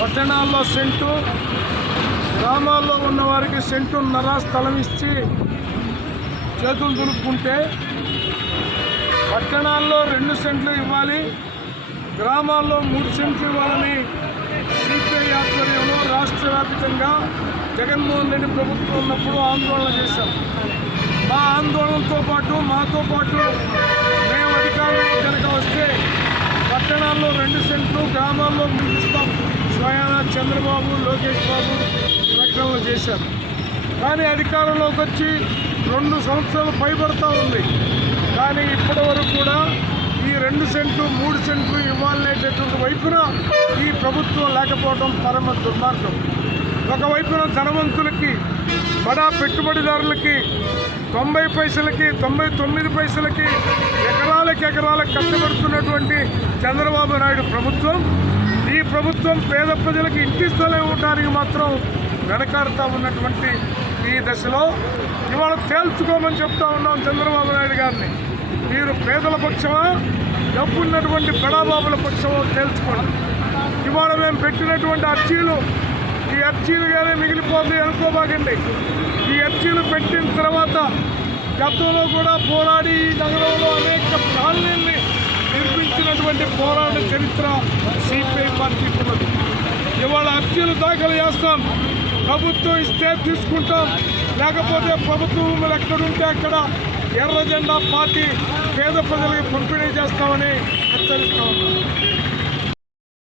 పట్టణాల్లో సెంటు, గ్రామాల్లో ఉన్న వారికి సెంటున్నర స్థలం ఇచ్చి చేతులు దులుపుకుంటే పట్టణాల్లో 2 సెంట్లు ఇవ్వాలి, గ్రామాల్లో 3 సెంట్లు ఇవ్వాలని సిపిఐ ఆధ్వర్యంలో రాష్ట్ర వ్యాప్తంగా జగన్మోహన్ రెడ్డి ప్రభుత్వం ఉన్నప్పుడు ఆందోళన చేశాం. మా ఆందోళనతో పాటు మాతో పాటు మేము అధికారంలో కనుక వస్తే పట్టణాల్లో 2 సెంట్లు, గ్రామాల్లో 3 ఇస్తాం స్వయాన చంద్రబాబు, లోకేష్ బాబు ప్రకటనలు చేశారు. కానీ అధికారంలోకి వచ్చి 2 సంవత్సరాలు పైబడతా ఉంది. కానీ ఇప్పటి వరకు కూడా ఈ 2 సెంట్లు 3 సెంట్లు ఇవ్వాలనేటటువంటి వైపున ఈ ప్రభుత్వం లేకపోవడం పరమ దుర్మార్గం. ఒకవైపున ధనవంతులకి, బడా పెట్టుబడిదారులకి 90 పైసలకి 99 పైసలకి ఎకరాలకు కష్టపడుతున్నటువంటి చంద్రబాబు నాయుడు ప్రభుత్వం, ఈ ప్రభుత్వం పేద ప్రజలకు ఇంటి స్థలం ఇవ్వడానికి మాత్రం వెనకాడుతూ ఉన్నటువంటి ఈ దశలో ఇవాళ తేల్చుకోమని చెప్తా ఉన్నాం చంద్రబాబు నాయుడు గారిని. మీరు పేదల పక్షమా, డబ్బున్నటువంటి బడాబాబుల పక్షమా తేల్చుకోండి. ఇవాళ మేము పెట్టినటువంటి అర్జీలు ఈ అర్జీలుగానే మిగిలిపోతాయి అనుకోబాకండి. ఈ అర్జీలు పెట్టిన తర్వాత గతంలో కూడా పోరాడి ఈ నగరంలో అనేక కాలనీల్ని నిర్మించినటువంటి పోరాట చరిత్ర సిపిఐ పార్టీకి ఉన్నది. ఇవాళ అర్జీలు దాఖలు చేస్తాం, ప్రభుత్వం ఇస్తే తీసుకుంటాం, లేకపోతే ప్రభుత్వ భూములు ఎక్కడుంటే అక్కడ ఎర్ర జెండా పార్టీ పేద ప్రజలకు పంపిణీ చేస్తామని హెచ్చరిస్తా ఉన్నాం.